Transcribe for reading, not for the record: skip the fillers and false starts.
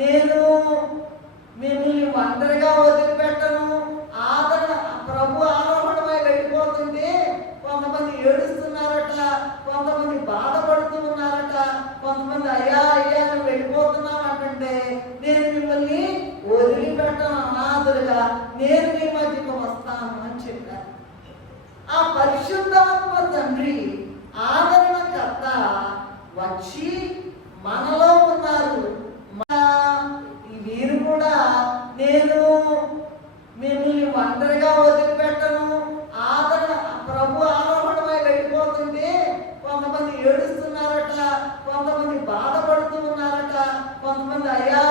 నేను మిమ్మల్ని ఒంటరిగా వదిలిపెట్టను. ఆదరణ ప్రభు ఆరోహణమై వెళ్ళిపోతుంటే కొంతమంది ఏడుస్తున్నారట, కొంతమంది బాధపడుతూ ఉన్నారట, కొంతమంది అయ్యా అయ్యా నువ్వు వెళ్ళిపోతున్నావు అంటుంటే నేను మిమ్మల్ని వదిలిపెట్టను, అనాథులుగా నేను మీ మధ్యకు వస్తాను అని చెప్పారు. ఆ పరిశుద్ధాత్మ తండ్రి ఆదరణకర్త వచ్చి మనలో ఉన్నారు. వీరు కూడా నేను మిమ్మల్ని ఒంటరిగా వదిలిపెట్టను. ఆదరణ ప్రభు ఆరోహణమై వెళ్ళిపోతుంటే కొంతమంది ఏడుస్తున్నారట, కొంతమంది బాధపడుతూ ఉన్నారట, కొంతమంది అయ్యా